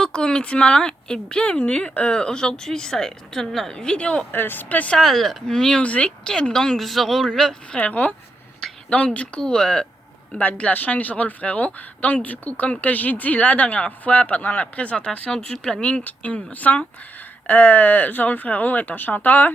Coucou mes petits malins et bienvenue. Aujourd'hui c'est une vidéo spéciale musique, donc Zoro le frérot. Donc du coup, de la chaîne Zoro le frérot. Donc du coup, comme que j'ai dit la dernière fois pendant la présentation du planning, il me semble, Zoro le frérot est un chanteur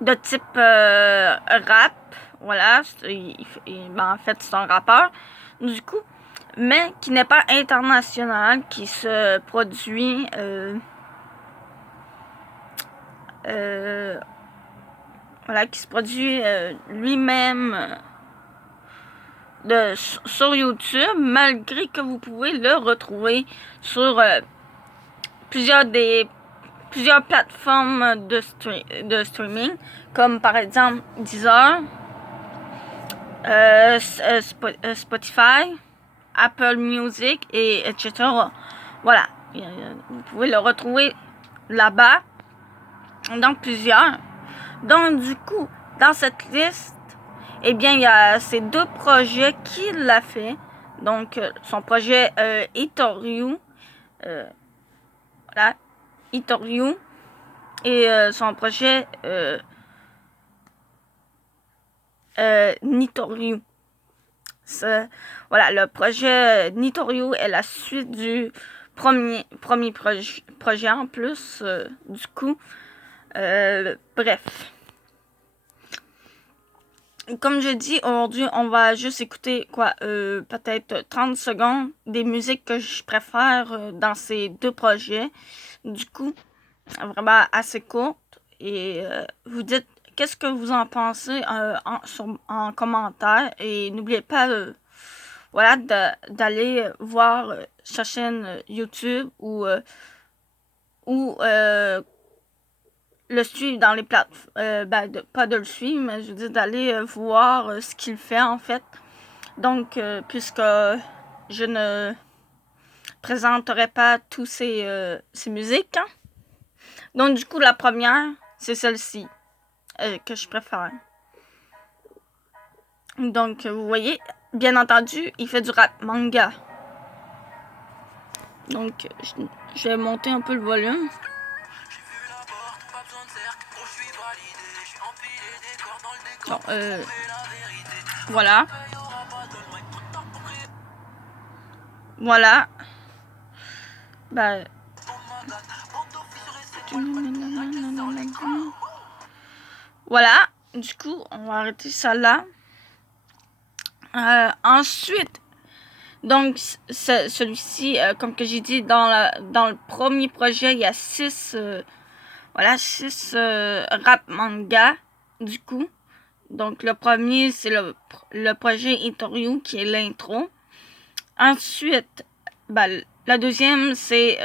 de type rap. Voilà, en fait c'est un rappeur. Du coup, mais qui n'est pas international, qui se produit qui se produit lui-même sur YouTube, malgré que vous pouvez le retrouver sur plusieurs plateformes de streaming, comme par exemple Deezer, Spotify, Apple Music, et etc. Voilà, vous pouvez le retrouver là-bas, dans plusieurs. Donc du coup, dans cette liste, eh bien, il y a ces deux projets qu'il a fait. Donc, son projet Itoryu, voilà, Itoryu, et son projet Nitoryu. Voilà, le projet Nitoryu est la suite du premier projet en plus, du coup. Bref. Comme je dis, aujourd'hui, on va juste écouter peut-être 30 secondes des musiques que je préfère dans ces deux projets. Du coup, vraiment assez courte. Et vous dites qu'est-ce que vous en pensez en commentaire. Et n'oubliez pas d'aller voir sa chaîne YouTube ou le suivre dans les plateformes, pas de le suivre, mais je veux dire d'aller voir ce qu'il fait en fait. Donc, puisque je ne présenterai pas tous ces musiques, hein. Donc, du coup, la première, c'est celle-ci que je préfère. Donc, vous voyez, bien entendu, il fait du rap manga. Donc, je vais monter un peu le volume. Bon, voilà. Voilà. Voilà. Du coup, on va arrêter ça là. Ensuite, donc, celui-ci, comme que j'ai dit, dans le premier projet, il y a 6 rap manga, du coup. Donc, le premier, c'est le projet Itoryu, qui est l'intro. Ensuite, la deuxième, c'est...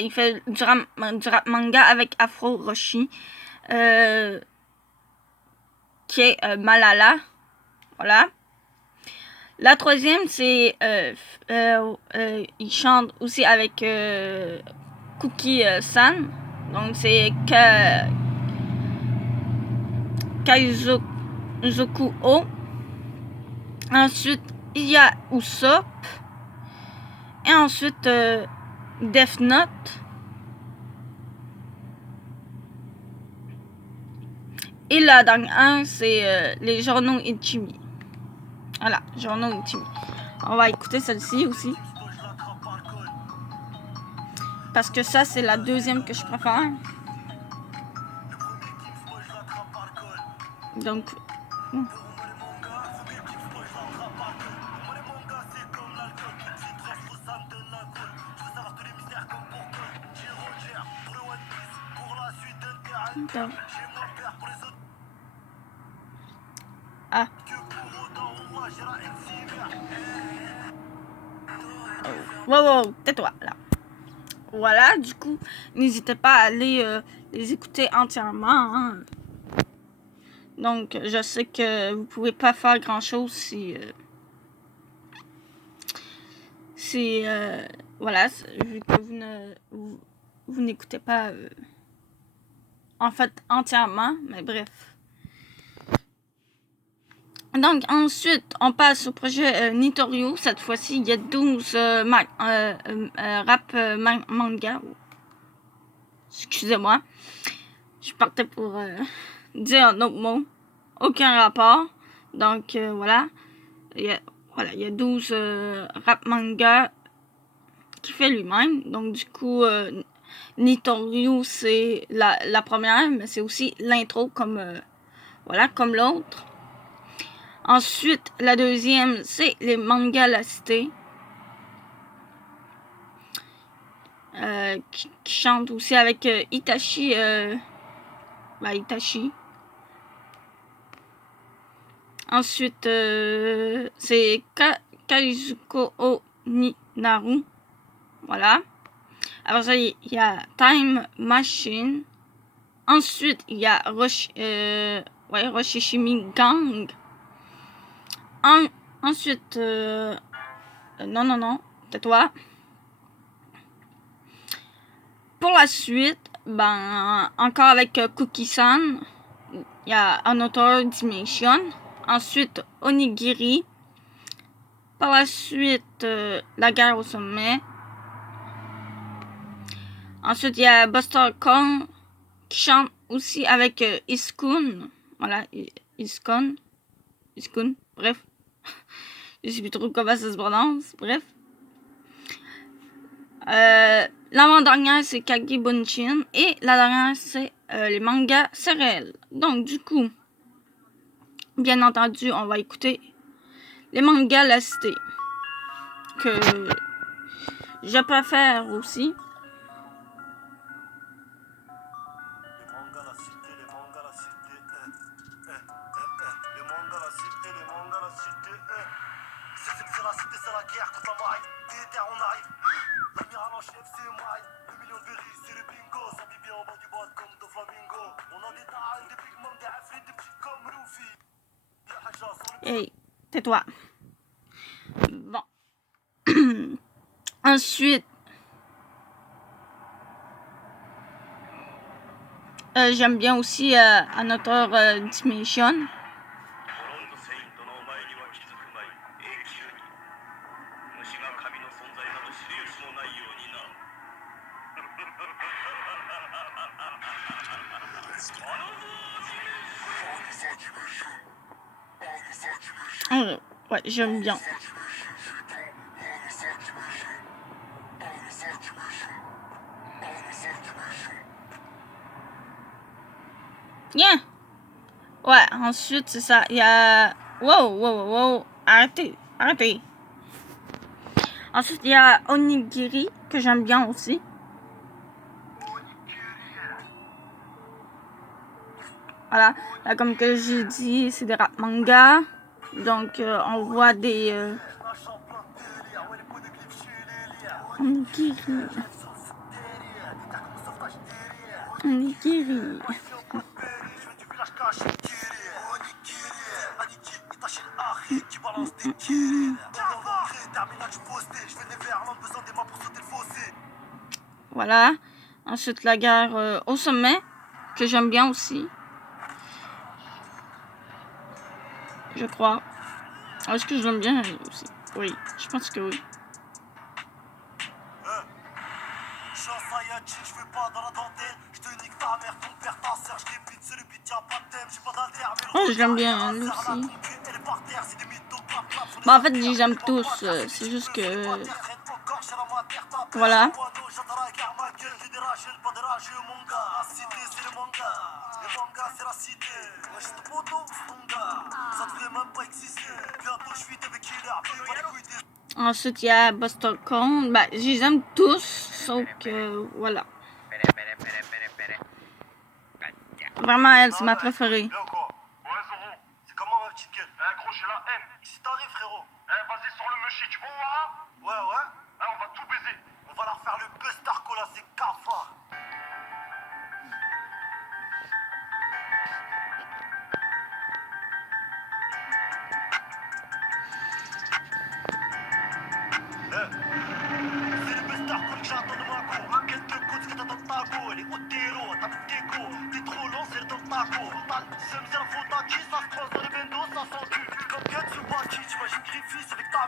il fait du rap manga avec Afro Roshi, qui est Malala. Voilà. La troisième, c'est... il chante aussi avec Cookie-san. Donc, c'est Kaizoku O. Ensuite, il y a Usopp. Et ensuite, Death Note. Et la dernière, c'est les journaux Ichimi. Voilà, journaux Ichimi. On va écouter celle-ci aussi. Parce que ça, c'est la deuxième que je préfère. Donc... Ah. Wow, tais-toi, là. Voilà, du coup, n'hésitez pas à aller les écouter entièrement, hein. Donc, je sais que vous pouvez pas faire grand-chose vu que vous n'écoutez pas en fait entièrement, mais bref. Donc, ensuite, on passe au projet Nitorio. Cette fois-ci, il y a 12 rap manga. Excusez-moi. Je partais pour dire un autre mot. Aucun rapport. Donc, voilà. Il y a 12 rap manga qu'il fait lui-même. Donc, du coup, Nitorio, c'est la première, mais c'est aussi l'intro comme l'autre. Ensuite, la deuxième, c'est les mangas La Cité. Qui chante aussi avec Itachi. Itachi. Ensuite, c'est Kaizuko Ninaru. Voilà. Après ça, il y a Time Machine. Ensuite, il y a Roshishimi Gang. Ensuite, non, tais-toi. Pour la suite, encore avec Cookie-san, il y a Another Dimension. Ensuite, Onigiri. Par la suite, La guerre au sommet. Ensuite, il y a Buster Kong qui chante aussi avec Iskun. Voilà, Iskun, bref. Je sais plus trop comment ça se prononce, bref. L'avant-dernière, c'est Kage Bunshin. Et la dernière, c'est les mangas Serel. Donc, du coup, bien entendu, on va écouter les mangas La Cité. Que je préfère aussi. C'est la cité, c'est la guerre contre la maille. Des terres, on arrive. L'amiral en chef, c'est Maï. Le million de verris, c'est le bingo. Ça vit bien en bas du bas comme de flamingo. On a des tailles, des big mom, des afflés, des petites comme Rufi. Hey, tais-toi. Bon. Ensuite, j'aime bien aussi Another Dimension. Ouais, j'aime bien. Yeah. Ouais, ensuite, c'est ça. Il y a... Wow. Arrêtez. Ensuite, il y a Onigiri, que j'aime bien aussi. Voilà. Là, comme que j'ai dit, c'est des rap manga. Donc, on voit des... Onigiri. Voilà. Ensuite, la guerre au sommet, que j'aime bien aussi. Je crois. Est-ce que j'aime bien aussi? Oui, je pense que oui. Oh, je l'aime bien, lui aussi. Bon, en fait, je les aime tous. C'est juste que... Voilà. Ensuite, il y a Buster Kong. Je les aime tous, sauf que... Voilà. Vraiment, elle, c'est ma préférée. C'est comment ma petite gueule? Gros, j'ai la haine. Ici t'arrives, frérot. Vas-y, sur le mushi, tu vois? Ouais. On va tout baiser. On va leur faire le buzz Darko, là, c'est cafard. C'est le buzz Darko que j'attends de ma cour. Quelle te coûte ce que t'as dans ta go? Elle est haute d'héros, t'as plus d'écho. T'es trop long, c'est dans ta go. C'est la faute à qui? Ça se croise dans le bendo, ça s'encule.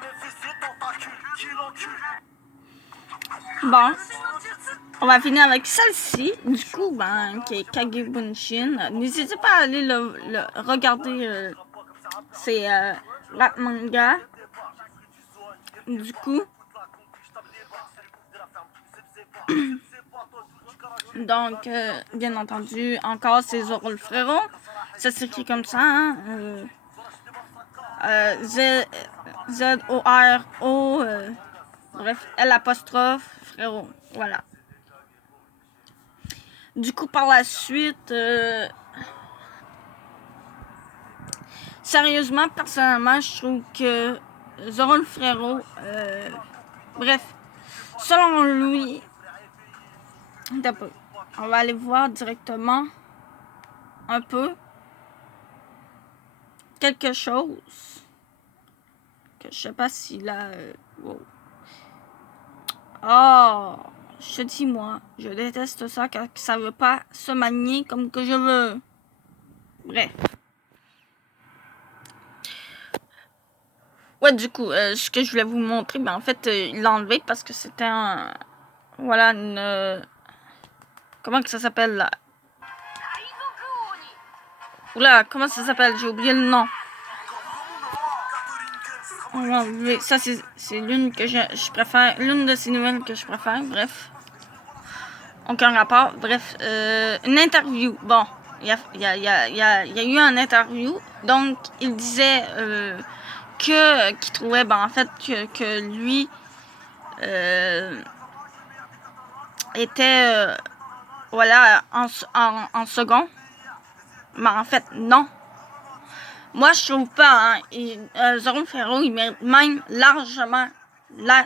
jamais fait ses tentacules. Qui l'encule? Bon, on va finir avec celle-ci, du coup, ben, qui est Kagebunshin. N'hésitez pas à aller le regarder, c'est rap manga. Du coup, donc, bien entendu, encore c'est Zoro le frérot. Ça s'écrit comme ça, hein. Z-O-R-O, bref, L', frérot, voilà. Du coup, par la suite, sérieusement, personnellement, je trouve que Zoro le frérot, bref, selon lui, on va aller voir directement un peu quelque chose que je sais pas s'il a... wow. Oh, je te dis moi, je déteste ça quand ça veut pas se manier comme que je veux. Bref. Ouais, du coup, ce que je voulais vous montrer, ben en fait, il l'a enlevé parce que c'était un... Voilà, une... comment que ça s'appelle, là? Oula, comment ça s'appelle? J'ai oublié le nom. Ça, c'est l'une que je préfère. L'une de ces nouvelles que je préfère. Bref. Aucun rapport. Bref. Une interview. Bon. Il y a eu une interview. Donc, il disait qu'il trouvait, ben, en fait, que lui était, voilà, en second. Mais en fait, non. Moi, je trouve pas, hein. Zoro le frérot, il mérite même largement la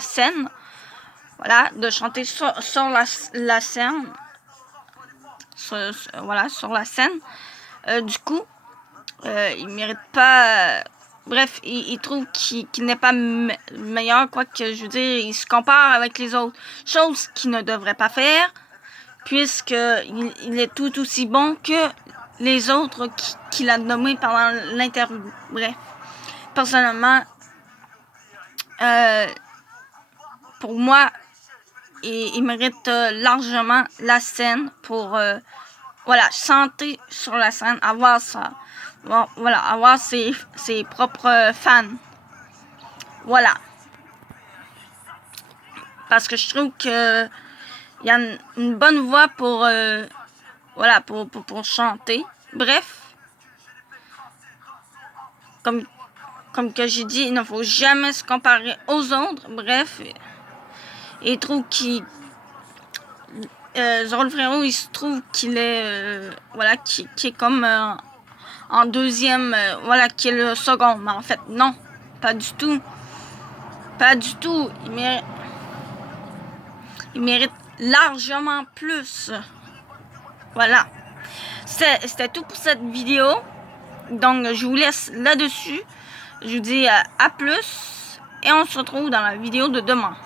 scène. Voilà, de chanter sur la scène. Voilà, sur la scène. Du coup, il mérite pas... bref, il trouve qu'il n'est pas meilleur, quoi que je veux dire, il se compare avec les autres. Chose qu'il ne devrait pas faire, puisqu'il est tout aussi bon que les autres qu'il a nommés pendant l'interview. Bref, personnellement, pour moi, il mérite largement la scène pour voilà, chanter sur la scène, avoir ça, bon, voilà, avoir ses propres fans. Voilà. Parce que je trouve que il y a une bonne voix pour voilà, pour chanter. Bref, comme que j'ai dit, il ne faut jamais se comparer aux autres. Bref, il trouve qu'il Zoro le frérot, il se trouve qu'il est voilà, qui est comme en deuxième, voilà, qui est le second. Mais en fait, non, pas du tout. Pas du tout. Il mérite largement plus. Voilà. C'était tout pour cette vidéo. Donc, je vous laisse là-dessus. Je vous dis à plus. Et on se retrouve dans la vidéo de demain.